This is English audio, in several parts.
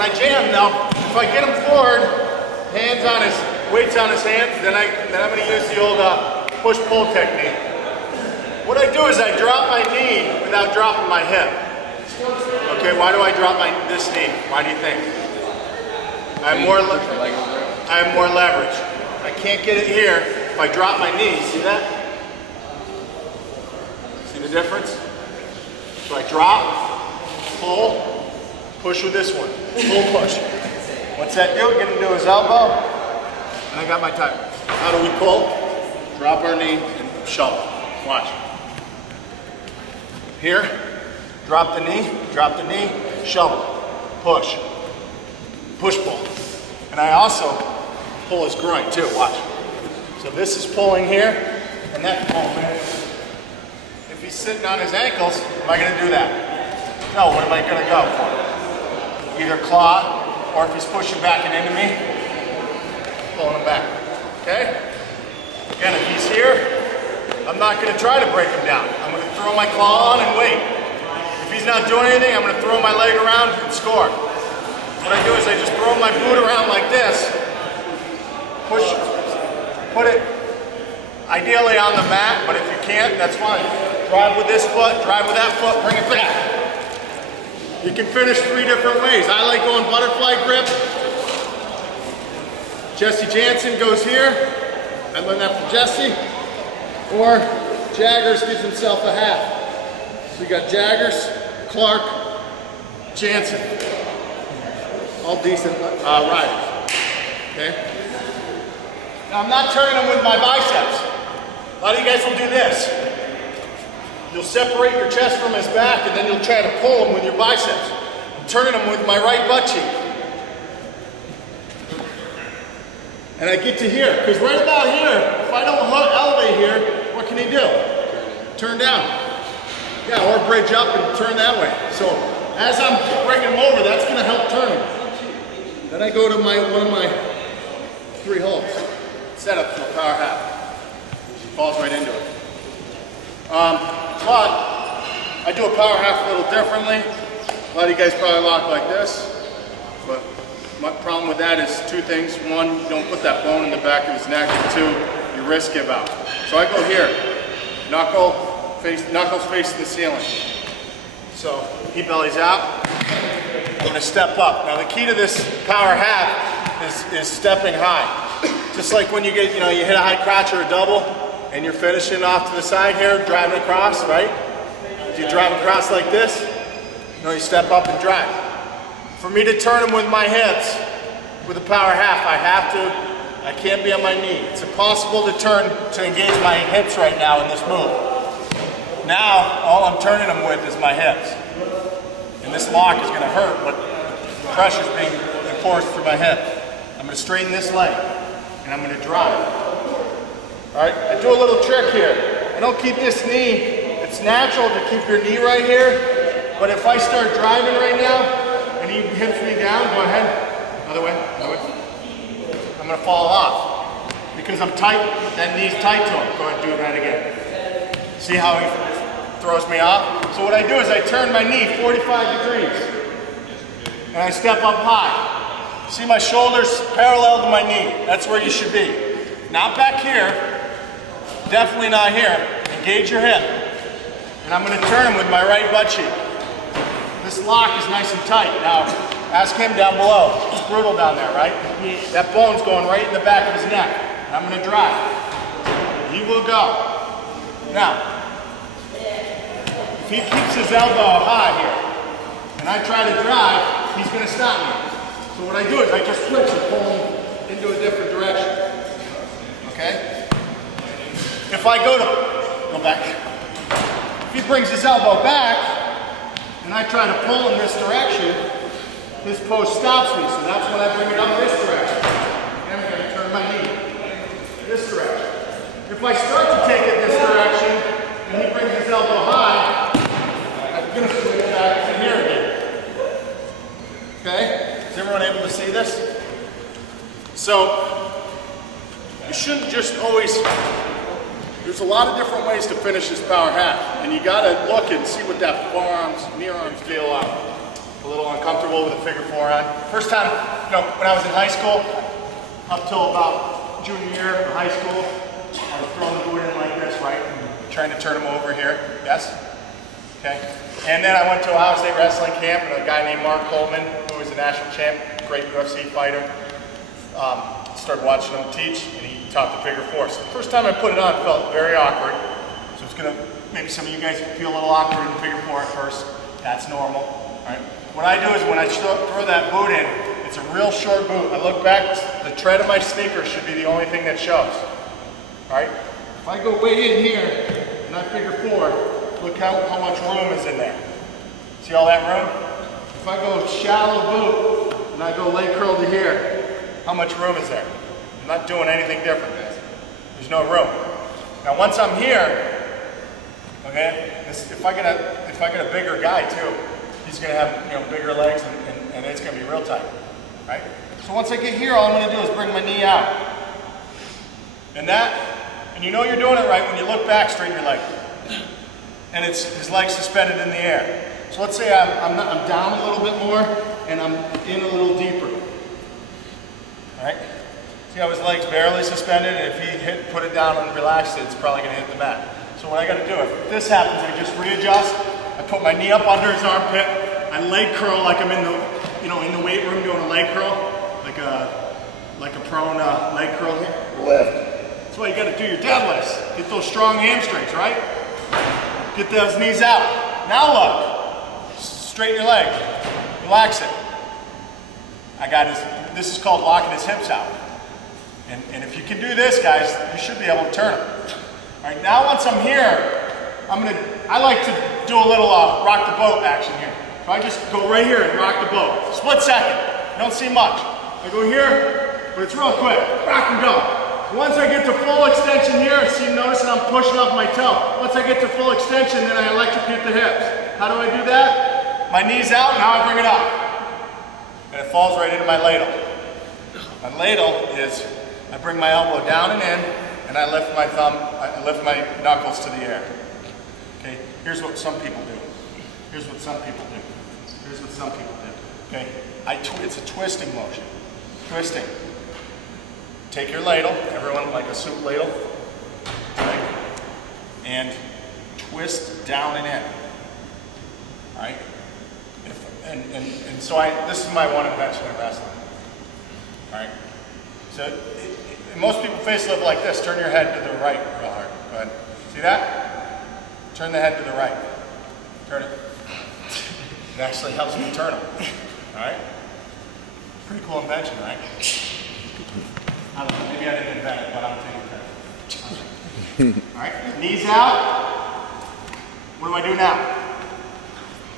when I jam now, if I get him forward, hands on his, weights on his hands, then I'm going to use the old push-pull technique. What I do is I drop my knee without dropping my hip. Okay, why do I drop this knee? Why do you think? I have more leverage. I can't get it here if I drop my knee. See that? See the difference? So I drop, pull, push with this one. Pull, push. What's that do? Get him to his elbow, and I got my timer. How do we pull? Drop our knee and shovel. Watch. Here, drop the knee, shovel, push, pull. And I also pull his groin too, watch. So this is pulling here, and that's pulling there. If he's sitting on his ankles, am I gonna do that? No, what am I gonna go for? Either claw, or if he's pushing back and into me, pulling him back, okay? Again, if he's here, I'm not going to try to break him down. I'm going to throw my claw on and wait. If he's not doing anything, I'm going to throw my leg around and score. What I do is I just throw my boot around like this, push, put it ideally on the mat, but if you can't, that's fine. Drive with this foot, drive with that foot, bring it back. You can finish 3 different ways. I like going butterfly grip. Jesse Jansen goes here. I learned that from Jesse. Or Jaggers gives himself a half. So you got Jaggers, Clark, Jansen. All decent riders. Okay? Now I'm not turning them with my biceps. A lot of you guys will do this. You'll separate your chest from his back and then you'll try to pull him with your biceps. I'm turning him with my right butt cheek. And I get to here, because right about here, if I don't elevate here, what can he do? Turn down. Yeah, or bridge up and turn that way. So as I'm bringing him over, that's going to help turn him. Then I go to one of my 3 holds. Set up to a power half. Falls right into it. But I do a power half a little differently. A lot of you guys probably lock like this, but my problem with that is 2 things. 1, you don't put that bone in the back of his neck, and 2, your wrists give out. So I go here, knuckles facing the ceiling. So he bellies out. I'm going to step up. Now the key to this power half is stepping high. Just like when you get, you hit a high crotch or a double, and you're finishing off to the side here, driving across, right? If you drive across like this, you step up and drive. For me to turn him with my hips, with a power half, I can't be on my knee. It's impossible to engage my hips right now in this move. Now, all I'm turning him with is my hips. And this lock is going to hurt, but the pressure's being enforced through my hip. I'm going to straighten this leg, and I'm going to drive. All right, I do a little trick here. I don't keep this knee. It's natural to keep your knee right here, but if I start driving right now, and he hits me down, go ahead. Other way, other way. I'm going to fall off because I'm tight, that knee's tight to him. Go ahead and do that again. See how he throws me off? So what I do is I turn my knee 45 degrees and I step up high. See my shoulders parallel to my knee. That's where you should be. Not back here, definitely not here. Engage your hip. And I'm going to turn him with my right butt cheek. This lock is nice and tight. Now, ask him down below. It's brutal down there, right? That bone's going right in the back of his neck. And I'm going to drive. He will go. Now, if he keeps his elbow high here, and I try to drive, he's going to stop me. So what I do is I just switch and pull him into a different direction. Okay? If I go back. If he brings his elbow back, and I try to pull in this direction, his post stops me, so that's when I bring it up this direction. And I'm going to turn my knee this direction. If I start to take it this direction, and he brings his elbow high, I'm going to switch back to here again. Okay? Is everyone able to see this? So, you shouldn't just always... There's a lot of different ways to finish this power half, and you got to look and see what that forearms, knee arms feel out. a little uncomfortable with a figure 4 on. First time, you know, when I was in high school, up till about junior year of high school, I was throwing the boot in like this, right? And trying to turn him over here. Yes? Okay. And then I went to Ohio State wrestling camp, and a guy named Mark Coleman, who was a national champ, great UFC fighter, started watching him teach, and he taught the figure 4. So the first time I put it on, it felt very awkward. So it's gonna, maybe some of you guys feel a little awkward in the figure 4 at first. That's normal. All right. What I do is when I throw that boot in, it's a real short boot. I look back, the tread of my sneaker should be the only thing that shows. All right. If I go way in here and I figure 4, look how much room is in there. See all that room? If I go shallow boot and I go leg curl to here, how much room is there? I'm not doing anything different. There's no room. Now once I'm here, okay, if I get a bigger guy too, he's gonna have, you know, bigger legs and it's gonna be real tight, right? So once I get here, all I'm gonna do is bring my knee out. And you know you're doing it right when you look back, straighten your leg. And it's his legs suspended in the air. So let's say I'm down a little bit more and I'm in a little deeper. All right? See how his leg's barely suspended, and if he put it down and relaxed it, it's probably gonna hit the mat. So what I gotta do, if this happens, I just readjust, I put my knee up under his armpit, I leg curl like I'm in the, you know, in the weight room doing a leg curl, like a prone leg curl here. Lift. That's why you gotta do your deadlifts. Get those strong hamstrings, right? Get those knees out. Now look, straighten your leg, relax it. This is called locking his hips out. And if you can do this, guys, you should be able to turn them. All right, now once I'm here, I like to do a little rock the boat action here. So I just go right here and rock the boat. Split second, you don't see much. I go here, but it's real quick, rock and go. Once I get to full extension here, notice that I'm pushing off my toe. Once I get to full extension, then I electrocute the hips. How do I do that? My knee's out, now I bring it up. And it falls right into my ladle. My ladle is, I bring my elbow down and in, and I lift my knuckles to the air. Okay, here's what some people do. Here's what some people do. Here's what some people do. Okay, it's a twisting motion. Twisting. Take your ladle, everyone like a soup ladle, right? And twist down and in. All right? So this is my one invention in wrestling. All right? So most people face lift like this. Turn your head to the right real hard. Go ahead. See that? Turn the head to the right. Turn it. It actually helps me turn them. All right? Pretty cool invention, right? I don't know, maybe I didn't invent it, but I'm taking credit. All right, knees out. What do I do now?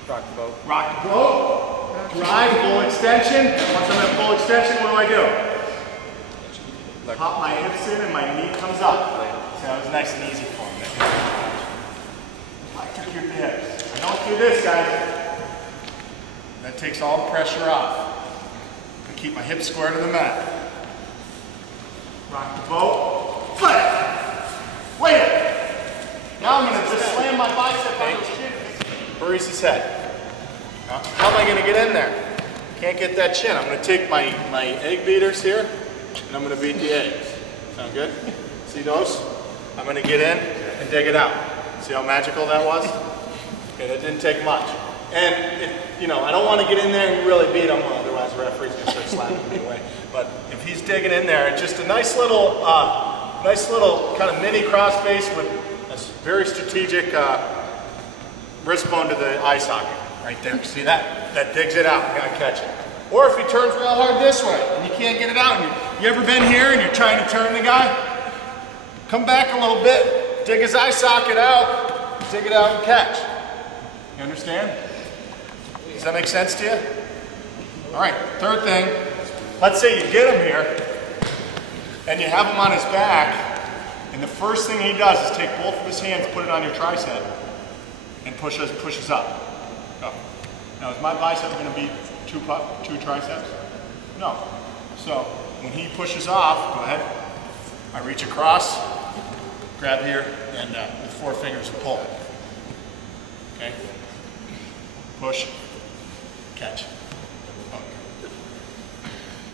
Rock the boat. Rock the boat. Drive, full extension. Once I'm at full extension, what do I do? Pop my hips in and my knee comes up. See, that was nice and easy for me. Electrocute the hips. I don't do this, guys. That takes all the pressure off. I keep my hips square to the mat. Rock the boat, flip, wait it. Now I'm gonna just slam my bicep on his chin. Buries his head. How am I gonna get in there? Can't get that chin. I'm gonna take my egg beaters here, and I'm gonna beat the eggs. Sound good? See those? I'm gonna get in and dig it out. See how magical that was? Okay, that didn't take much. And, you know, I don't want to get in there and really beat him, otherwise the referee's going to start slapping me away. But if he's digging in there, it's just a nice little kind of mini crossface with a very strategic wrist bone to the eye socket right there. See that? That digs it out. You got to catch it. Or if he turns real hard this way and you can't get it out, and you ever been here and you're trying to turn the guy? Come back a little bit, dig his eye socket out, dig it out and catch. You understand? Does that make sense to you? All right, third thing, let's say you get him here and you have him on his back, and the first thing he does is take both of his hands, put it on your tricep, and pushes up. Go. Now, is my bicep going to be two triceps? No. So when he pushes off, go ahead. I reach across, grab here, and with 4 fingers pull. Okay? Push. catch.